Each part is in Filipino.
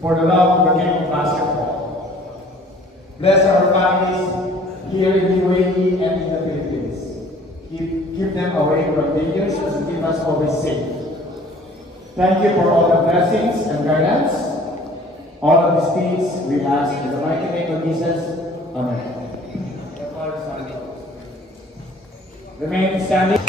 for the love of the game of basketball. Bless our families here in UAE and in the Philippines. Keep them away from dangers and keep us always safe. Thank you for all the blessings and guidance. All of these things we ask in the mighty name of Jesus. Amen. Remain standing.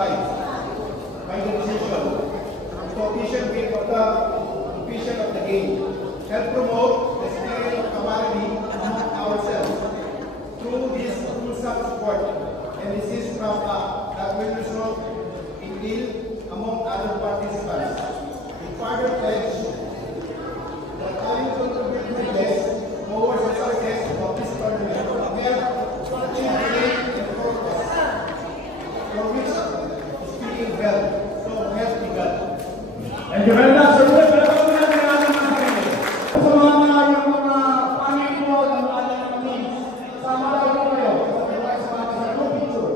life by the decision. Competition will become efficient of the game. Help promote the spirit of camaraderie among ourselves through this wholesome sport. And this is from that will result in ill among other participants. We further pledge that I will contribute my best towards the success of this tournament. Help achieve great and purpose. For which speaking well, so help me God. Thank you very much. Sa mga pangin mo ng ating teams, sama tayo kayo. Sa group picture.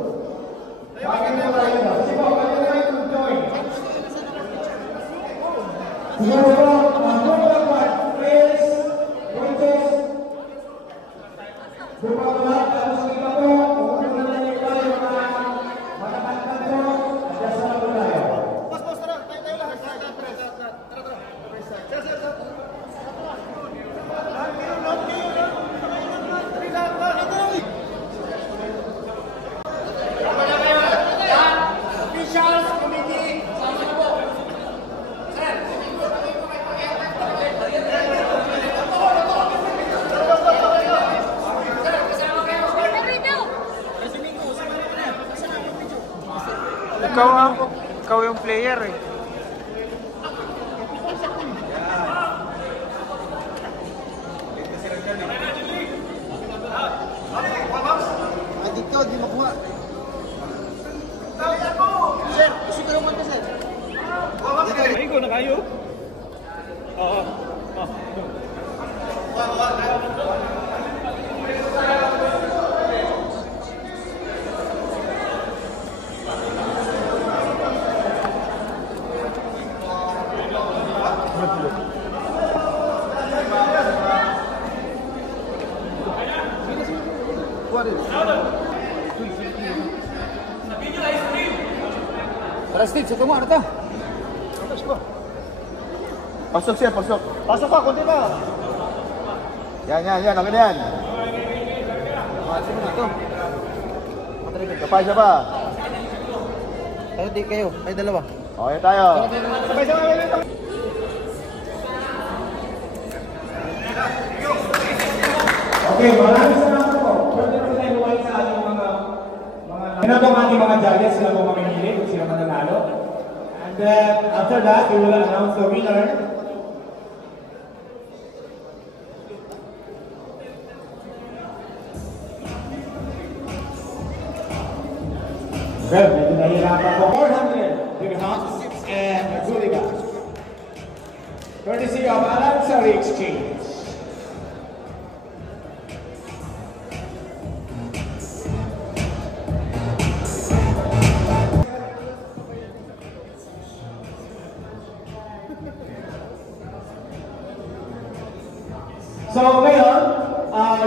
Bakit na tayo na? Sige po, kayo na ito join. Siguro po, number 1, please, coaches. Bumabalat, tapos kita po, kung ano na nyo tayo, mga kantan po, adjust na po tayo. Ikaw yung player eh. Dito, di makuha. Sir, gusto ko naman ka, sir. Ay, ko na kayo? Oo. Tara Steve, suka mo, ano to? Pasok siya, pasok. Pasok pa, kunti pa. Yan, okay na yan. Sino na to? Kapay siya ba? Tayo di kayo, tayo dalawa. Okay tayo. Sabay. Okay, maraming salamat po. Pwede po tayo huwag sa ating mga Ano po ang ating mga judges, sila po mamimili kung sila mananalo. And then, after that, we will announce the winner. Well, medyo nahihirapan po. 400 dirhams and Zuliga. Courtesy of Alansari Exchange. So ngayon,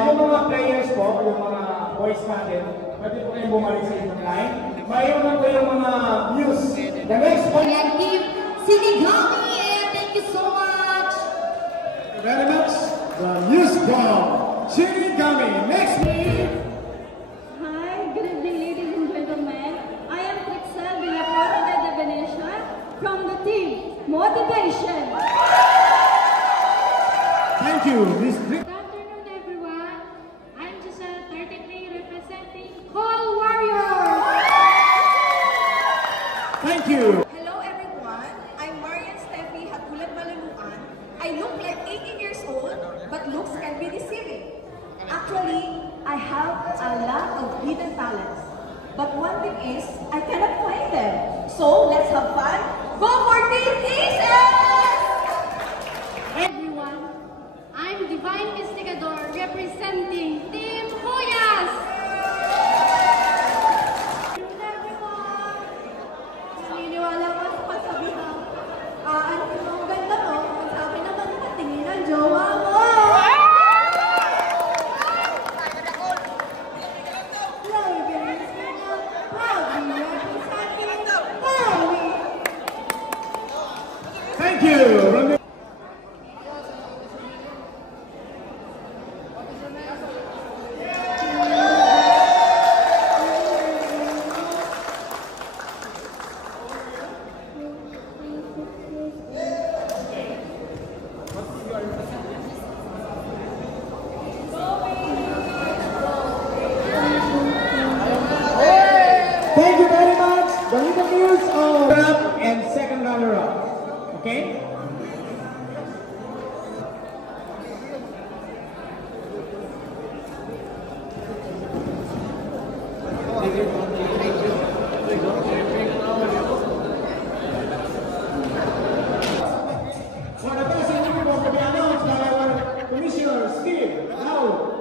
yung mga players po, yung mga boys natin, pwede po kayong bumalik sa inyong line. Mayroon po yung mga news. The next one. And Team Sinigami, thank you so much. Thank you very much. The news from Sinigami. Next week. Hi, good evening ladies and gentlemen. I am Trixel Villacorta de Venecia from the team Motivation. Thank you, Miss Good afternoon everyone. I'm Giselle 33 representing Call Warriors. Thank you. Hello everyone, I'm Marian Steffi Hatulan Malaluan. I look like 18 years old, but looks can be deceiving. Actually, I have a lot of hidden talents. But one thing is, I cannot find them. So, let's have fun. Go for Team Aces! Everyone, I'm Divine Mystigador representing Team Huyas. Hello everyone! Naniniwala ko sa pagsabihan. Ano yung ganda mo? Sabi naman patingin ang jowa mo! Ladies and gentlemen, proudly representing Barbie! rules of runner-up and second runner-up. Okay? For the best individual to be announced by our Commissioner Steve. Now.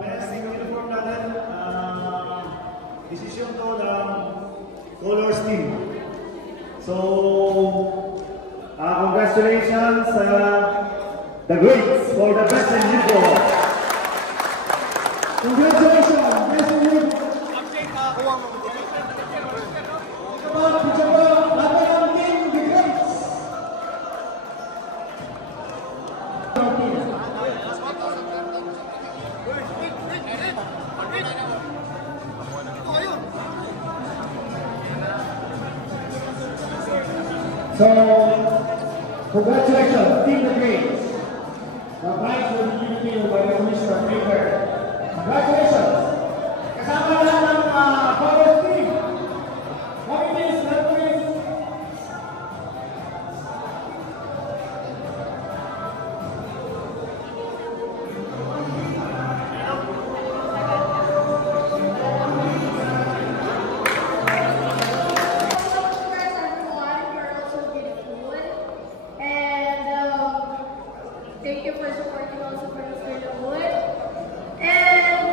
Best uniform natin, decision to ng Colors team. So, congratulations the greats for the best uniform. Congratulations, best individual. So, congratulations, Team the Greats. The prize will be given to you by the Commissioner Baker. Congratulations! Kasama lahat ng Colors team. Please, please. Thank you for supporting also for Mr. Lawood. And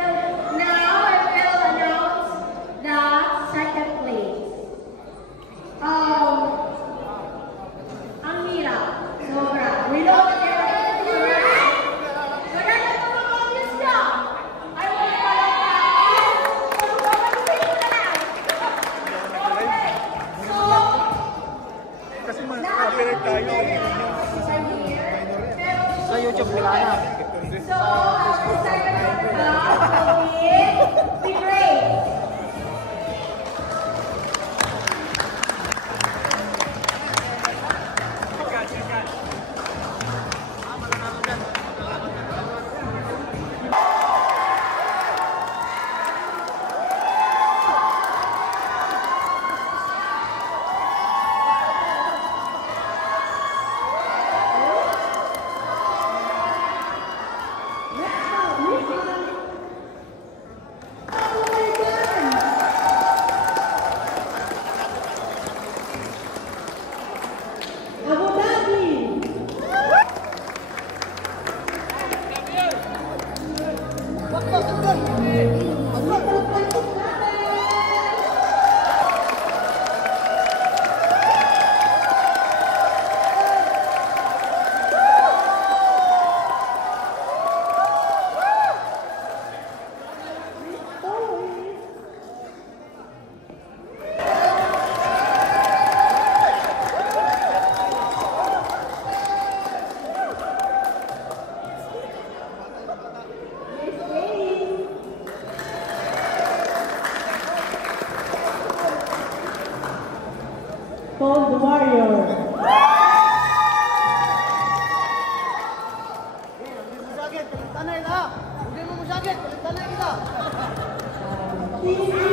now I will announce the second place. Ang hirap. Sobra. We know that you're ready to do right. Wala na ito mga obvious nyo. I will Sa YouTube wala na. So, ang second runner-up will be the Great. Paul the Warrior. Tanay na! Hindi mo mo sakit! Tanay kita! Team